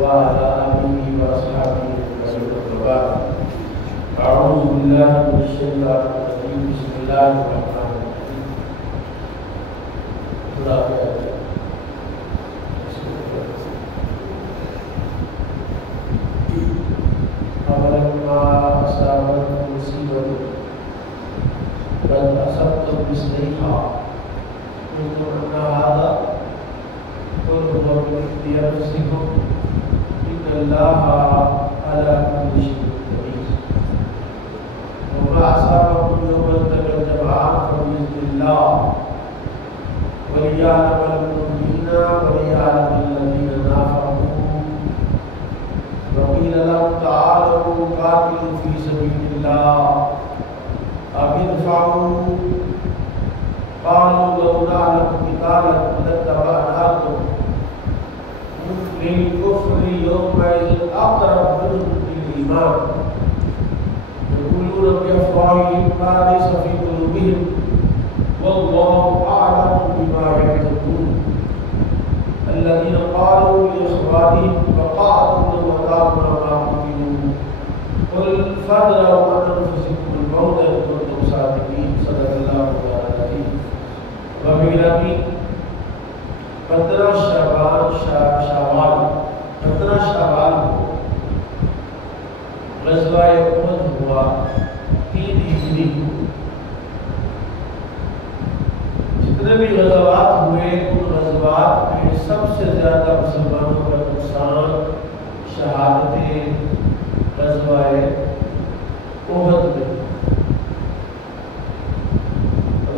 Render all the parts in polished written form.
وعلى آله وأصحابه وسلم. أعوذ بالله من الشيطان الرجيم. بسم الله الرحمن الرحيم. فلما أصابتكم مصيبة قد أصبتم مثليها قلتم أن هذا قل هو من عند أنفسكم إن الله على كل شيء قدير. وما أصابكم يوم التقى الجمعان فبإذن الله وليعلم المؤمنين وليعلم الذين نافقوا. وقيل لهم تعالوا قاتلوا في سبيل الله أو ادفعوا قالوا لو نعلم قتالا لاتبعناكم للكفر يومئذ أقرب منهم للإيمان يقولون بأفواههم ما ليس في قلوبهم والله أعلم بما يكتمون. الذين قالوا لإخوانهم وقعدوا لو أطعنا ما قتلوا قل فادروا عن أنفسكم الموت إن كنتم صادقين. صدق الله العظيم. وبربي 15 شوال کو غزوہ احد ہوا 3 ہجری کو. جتنے بھی غزوات ہوئے ان غزوات میں سب سے زیادہ مسلمانوں کا نقصان شہادتیں غزوہ احد میں.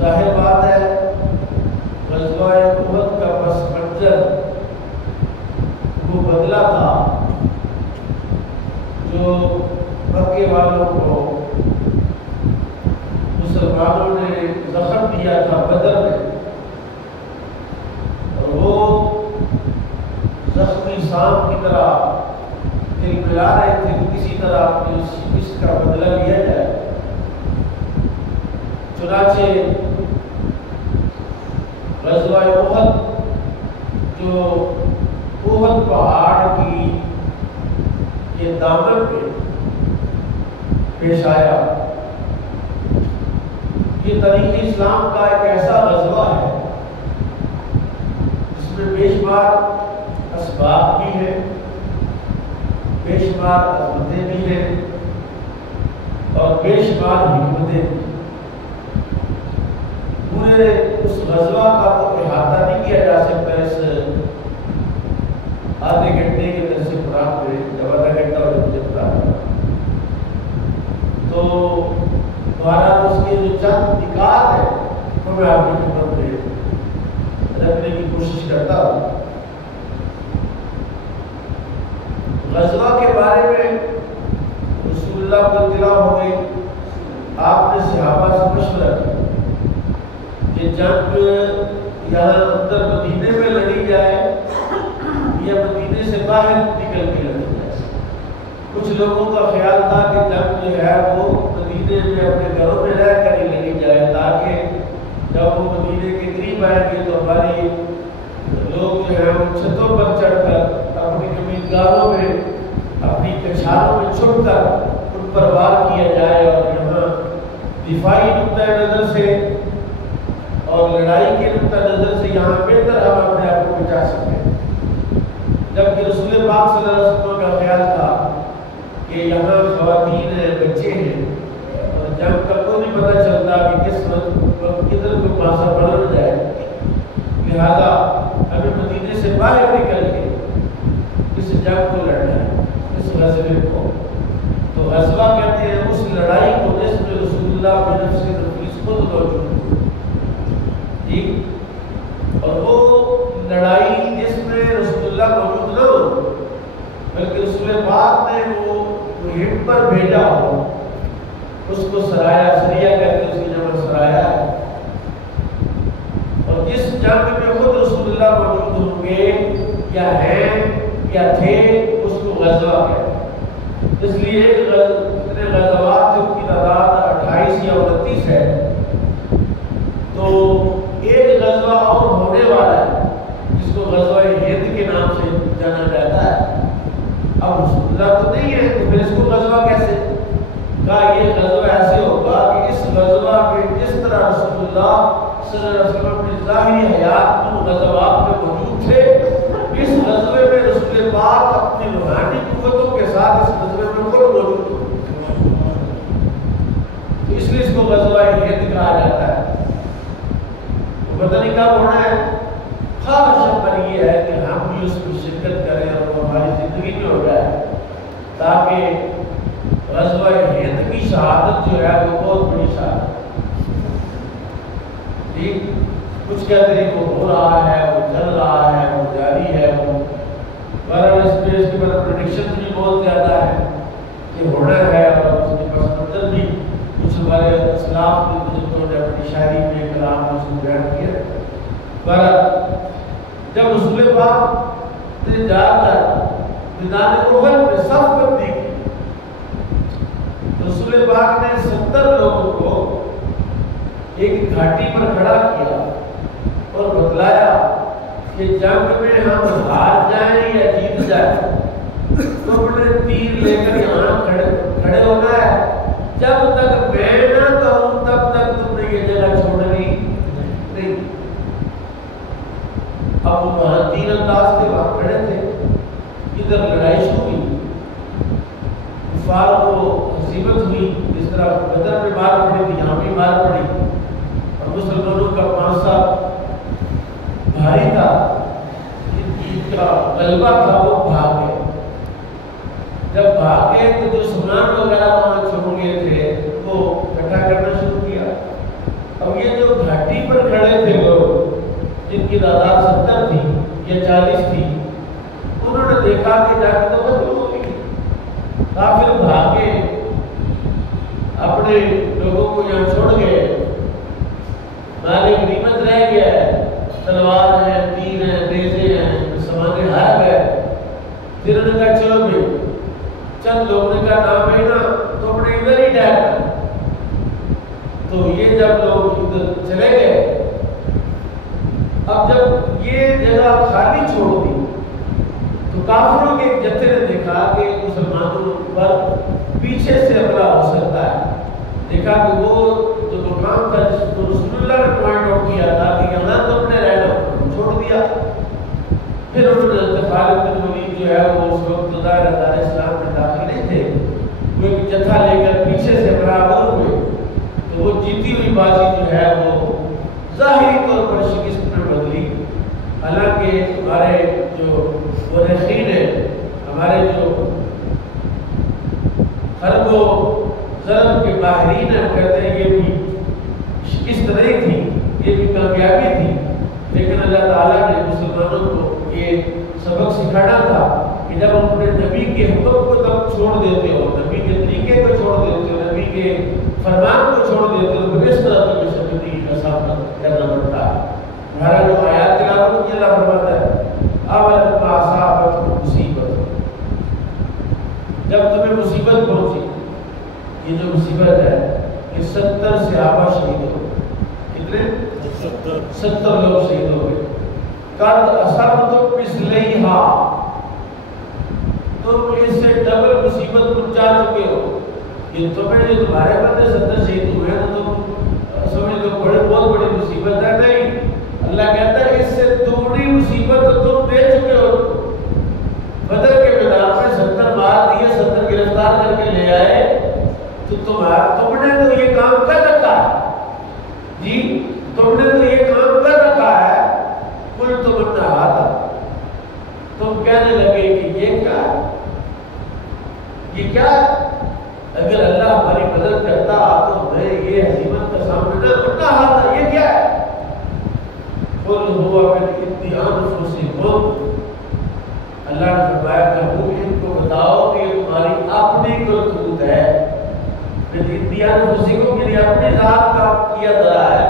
ظاہر بات ہے غزوہ احد کا پس منظر وہ بدلا تھا جو مکے والوں کو مسلمانوں نے زخم دیا تھا بدر میں، اور وہ زخمی سام کی طرح دل ملا رہے تھے کسی طرح اس کا بدلہ لیا جائے. چنانچہ غزوہ احد جو احد پہاڑ کی یہ دامن پہ پیش آیا، یہ تاریخ اسلام کا ایک ایسا غزوہ ہے جس میں بے شمار اسباب بھی ہیں، بے شمار عظمتیں بھی ہیں اور بے شمار حکمتیں بھی. پورے اس غزوہ کا تو احاطہ نہیں کیا جا سکتا اس آدھے گھنٹے کے درس قرآن پہ، جب آدھا گھنٹہ اور جتنا تو دوبارہ اس کے جو چند نکات ہے وہ میں آپ کی خدمت میں رکھنے کی کوشش کرتا ہوں. غزوہ کے بارے میں رسول اللہ کو اطلاع ہو گئی. آپ نے صحابہ سے مشورہ کیا کہ جنگ یہاں اندر مدینے میں لڑی جائے یا مدینے سے باہر نکل کے لڑی جائے. کچھ لوگوں کا خیال تھا کہ جنگ جو ہے وہ مدینے میں اپنے گھروں میں رہ کر ہی لڑی جائے تاکہ جب وہ مدینے کے قریب آئیں گے تو ہماری لوگ جو ہے وہ چھتوں پر چڑھ کر اپنی زمینگاہوں میں اپنی کچھاروں میں چھپ کر ان پر وار کیا جائے اور یہاں دفاعی نقطۂ نظر سے اور لڑائی کے نقطہ نظر سے یہاں بہتر ہم اپنے آپ کو بچا سکتے ہیں. جبکہ رسول پاک صلی اللہ علیہ وسلم کا خیال تھا کہ یہاں خواتین ہیں، بچے ہیں اور جنگ کا کوئی نہیں پتہ چلتا کہ کس وقت کدھر کو پاسا بڑھ جائے، لہذا ہمیں مدینے سے باہر نکل کے اس جنگ کو لڑنا ہے، اس غزوے کو. تو غزوہ کہتے ہیں اس لڑائی کو جس میں رسول اللہ بنفس نفیس خود موجود، اور وہ لڑائی جس میں رسول اللہ موجود نہ ہو بلکہ رسول پاک نے وہ مہم پر بھیجا ہو، اس کو سرایا، سریہ کہتے ہیں اس کی جمع سرایا ہے. اور جس جنگ میں خود رسول اللہ موجود ہوں گے یا ہیں یا تھے اس کو غزوہ کہتے ہیں. اس لیے اتنے غزوات جن کی تعداد 28 یا 29 ہے، تو ایک غزوہ اور ہونے والا ہے جس کو غزوہ ہند کے سے جانا جاتا ہے. اب رسول اللہ تو نہیں ہے تو پھر اس کو غزوہ کیسے؟ کہا یہ غزوہ ایسے ہوگا کہ اس غزوہ میں جس طرح رسول اللہ صلی اللہ علیہ وسلم اپنی ظاہری حیات ان غزوات میں موجود تھے، اس غزوے میں رسول پاک اپنی روحانی قوتوں کے ساتھ اس غزوے میں خود موجود ہو. تو اس لیے اس کو غزوہ ہند کہا جاتا ہے. تو پتہ نہیں کب ہونا ہے. خواہش پر یہ ہے کہ ہم بھی اس میں شرکت کریں اور وہ ہماری زندگی میں ہو جائے، تاکہ غزوہ ہند کی شہادت جو ہے وہ بہت بڑی شہادت. ٹھیک، کچھ کہتے ہیں وہ ہو رہا ہے، وہ چل رہا ہے، وہ جاری ہے، وہ بہرحال اس پہ اس کی مطلب پریڈکشن بھی بہت زیادہ ہے کہ ہونا ہے. اور اس کے پاس مطلب بھی کچھ ہمارے اسلاف کے بزرگوں نے اپنی شاعری میں کلام میں اس کو بیان کیا. بہرحال جب رسول پاک نے جا کر میدان احد میں صف بندی کی تو رسول پاک نے 70 لوگوں کو ایک گھاٹی پر کھڑا کیا اور بتلایا کہ جنگ میں ہم ہار جائیں یا جیت جائیں تو اپنے تیر لے کر یہاں کھڑے ہونا ہے. جب تک میں نہ کہوں تب تک تم نے یہ جگہ چھوڑنی نہیں. اب وہ وہاں تین انداز کے وہاں کھڑے تھے. ادھر لڑائی شروع ہوئی، کفار کو ہزیمت ہوئی. جس طرح بدر میں مار پڑی تھی یہاں بھی مار پڑی اور مسلمانوں کا پانسا بھاری تھا، جن کا غلبہ تھا وہ بھاگ گئے. جب بھاگے تو جو سامان وغیرہ وہاں چھوڑ گئے تھے وہ اکٹھا کرنا شروع کیا. اب یہ جو گھاٹی پر کھڑے تھے لوگ جن کی تعداد 70 تھی یا 40 تھی، انہوں نے دیکھا کہ جنگ تو ختم ہو گئی. کافر بھاگے، اپنے لوگوں کو یہاں چھوڑ گئے. مال غنیمت رہ گیا ہے، تلوار ہے، تیر ہے، نیزے ہیں، سامان ہار گئے. پھر انہوں نے کہا چلو بھائی، چند لوگوں نے کہا نام ہے نا تو اپنے ادھر ہی ڈائر کر. تو یہ جب لوگ ادھر چلے گئے، اب جب یہ جگہ خالی چھوڑ دی تو کافروں کے جتھے نے دیکھا کہ مسلمانوں پر پیچھے سے حملہ ہو سکتا ہے. دیکھا کہ وہ جو مقام تھا جس کو رسول اللہ نے پوائنٹ آؤٹ کیا تھا کہ یہاں تو اپنے رہنا چھوڑ دیا. پھر انہوں نے حضرت خالد بن ولید جو ہے وہ اس وقت دار اسلام میں داخل نہیں تھے، وہ ایک جتھا لے کر پیچھے سے برابر ہوئے. تو وہ جیتی ہوئی بازی جو ہے وہ ظاہری طور پر شکست میں بدلی. حالانکہ ہمارے جو مورخین ہیں، ہمارے جو حرب و ضرب کے ماہرین ہیں، وہ کہتے ہیں یہ بھی شکست نہیں تھی، یہ بھی کامیابی تھی. لیکن اللہ تعالیٰ نے مسلمانوں کو یہ سبق سکھانا تھا کہ جب ہم اپنے نبی کے حکم کو تب چھوڑ دیتے ہو، نبی کے طریقے کو چھوڑ دیتے ہو، نبی کے فرمان کو چھوڑ دیتے ہو، تو اس طرح تمہیں زندگی کا سامنا کرنا پڑتا ہے. ہمارا جو آیات تلاوت کی اللہ فرماتا ہے اولم اصابتکم مصیبت، جب تمہیں مصیبت پہنچی. یہ جو مصیبت ہے کہ 70 صحابہ شہید ہو گئے. کتنے؟ 70 لوگ شہید ہو گئے. قد اصابتم مثلیہا، تم اس سے ڈبل مصیبت پہنچا چکے ہو. یہ تمہیں جو تمہارے بندے 70 شہید ہوئے ہیں تو تم سمجھ لو بہت بڑی مصیبت ہے. نہیں، اللہ کہتا ہے اس سے دوگنی مصیبت تم دے چکے ہو. بدر کے میدان میں 70 مار دیے، 70 گرفتار کر کے لے آئے تو تم نے تو یہ کام کر رکھا ہے. جی تم نے تو یہ کام کر رکھا ہے. کل تم نے ہاتھا، تم کہنے لگے کہ یہ کیا ہے، یہ کیا ہے. اگر اللہ ہماری مدد کرتا تو میں یہ ہزیمت کا سامنا نہ کرتا. ہاتھا یہ کیا ہے. قل هو من عند انفسکم، اللہ نے فرمایا کہ ان کو بتاؤ کہ یہ تمہاری اپنی کرتوت ہے. انتیان انفسکم یعنی اپنے ذات کا کیا درا ہے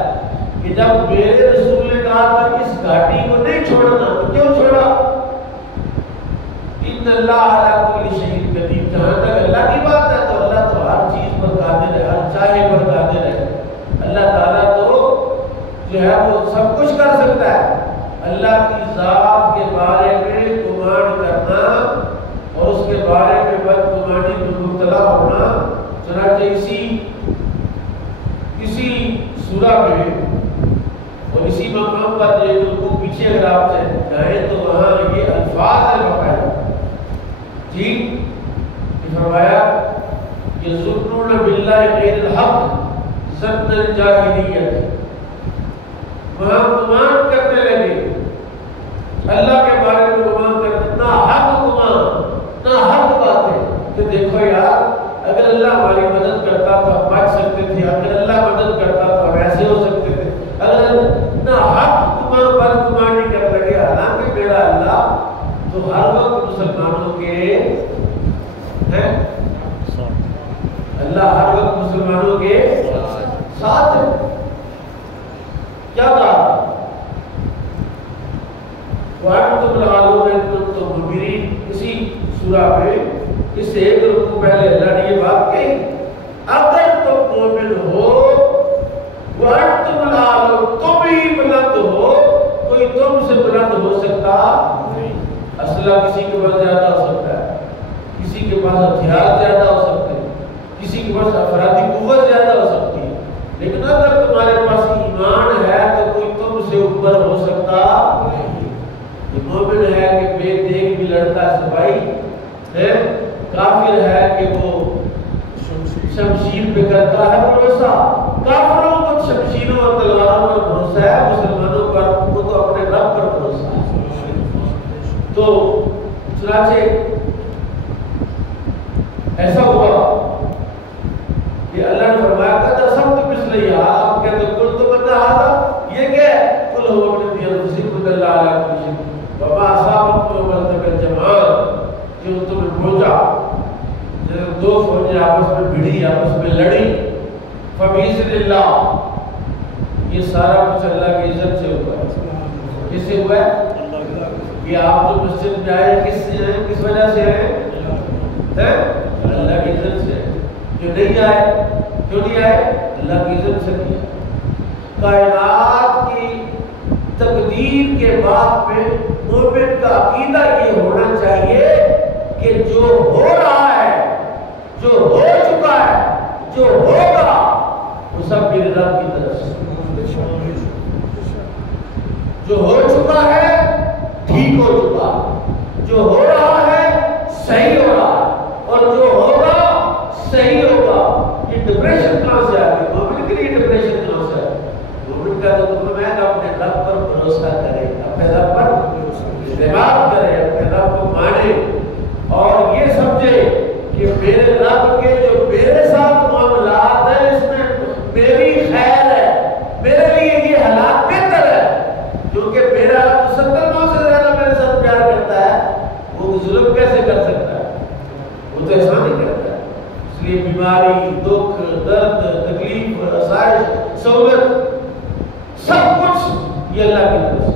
کہ جب میرے رسول نے کہا کہ اس گھاٹی کو نہیں چھوڑنا تو کیوں چھوڑا. ان اللہ علی کل شیء قدیر، جہاں تک اللہ کی بات ہے تو اللہ تو ہر چیز پر قادر ہے، ہر چاہے پر قادر ہے. اللہ تعالیٰ تو جو ہے وہ سب کچھ کر سکتا ہے. اللہ کی ذات کے بارے میں جائیں تو وہاں یہ الفاظ ہے باقاعدہ جی فرمایا کہ ظنون باللہ غیر الحق ظن الجاہلیت، وہاں گمان کرنے لگے اللہ کے بارے میں، گمان کرنے نہ حق گمان نہ حق باتیں کہ دیکھو یار اگر اللہ ہماری مدد کرتا تو ہم بچ سکتے تھے، اگر اللہ مدد کرتا تو ہم ایسے ہو سکتے تھے، اگر نہ حق گمان بد گمانی کرنے لگے، حالانکہ میرا اللہ تو ہر وقت مسلمانوں کے ہے، اللہ ہر وقت مسلمانوں کے ساتھ ہے۔ کیا کہا وَأَنْتُمْ لَعَلُونَ إِن كُنتُم مُؤْمِنِينَ، اسی سورہ میں اس سے ایک رکوع پہلے اللہ نے یہ بات کہی اگر تم مومن ہو وَأَنْتُمْ لَعَلُونَ، تم ہی بلند ہو، کوئی تم سے بلند ہو سکتا نہیں۔ اسلحہ کسی کے پاس زیادہ ہو سکتا ہے، کسی کے پاس ہتھیار زیادہ ہو سکتے ہیں، کسی کے پاس افرادی قوت زیادہ ہو سکتی ہے، لیکن اگر تمہارے پاس ایمان ہے تو کوئی تم سے اوپر ہو سکتا نہیں۔ یہ مومن ہے کہ بے دیکھ بھی لڑتا ہے سپاہی ہے، کافر ہے کہ وہ شمشیر پہ کرتا ہے بھروسہ، کافروں کو شمشیروں اور تلواروں پر بھروسہ ہے، مسلمانوں پر کو تو اپنے رب پر بھروسہ ہے۔ تو چنانچہ ایسا ہوا کہ اللہ نے فرمایا تھا سب تو پچھلے یہاں آپ کہتے کل تو بندہ آدھا یہ کیا ہے کل ہو اپنے دیا نصیب اللہ علیہ کچھ وما اصابت میں ملتق الجمال جو تمہیں پہنچا جب دو فوجیں آپس میں بھڑی آپس میں لڑی فبیذن اللہ، یہ سارا کچھ اللہ کی عزت سے ہوا ہے۔ کس سے ہوا ہے؟ یہ آپ جو مسجد میں آئے کس وجہ سے ہیں؟ اللہ کی عزت سے۔ جو نہیں آئے کیوں نہیں آئے؟ اللہ کی عزت سے نہیں آئے۔ کائنات کی تقدیر کے بعد میں مومن کا عقیدہ یہ ہونا چاہیے کہ جو ہو رہا ہے، جو ہو چکا ہے، جو ہوگا وہ سب میرے رب کی طرف سے۔ جو ہو چکا ہے ٹھیک ہو چکا، جو ہو رہا ہے صحیح ہو رہا ہے، اور جو ہوگا صحیح ہوگا۔ یہ ڈپریشن کہاں سے آ گئی؟ مومن کے لیے ڈپریشن کہاں سے آ گئی؟ مومن کا تو مطلب ہے کہ اپنے رب پر بھروسہ کرے، اپنے رب پر اعتماد کرے، اپنے رب کو مانے اور یہ سمجھے کہ میرے رب کے جو میرے ساتھ معاملات ہیں اس میں میری خیر ہے، میرے لیے یہ حالات بہتر ہے، کیونکہ میرا 70 سے زیادہ میرے ساتھ پیار کرتا ہے، وہ ظلم کیسے کر سکتا ہے؟ وہ تو احسان ہی کرتا ہے۔ اس لیے بیماری، دکھ، درد، تکلیف، آسائش، سہولت سب کچھ یہ اللہ کی طرف سے۔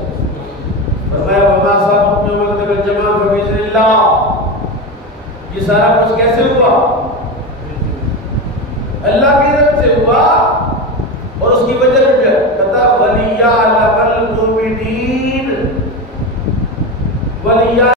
فرمایا وما اصابت من ملتق الجمال فبإذن اللہ، یہ سارا کچھ کیسے ہوا؟ اللہ کی طرف سے ہوا، اور اس کی وجہ کیا؟ کہتا وَلِيَعْلَمَ الْمُؤْمِنِينَ، وَلِيَعْلَمَ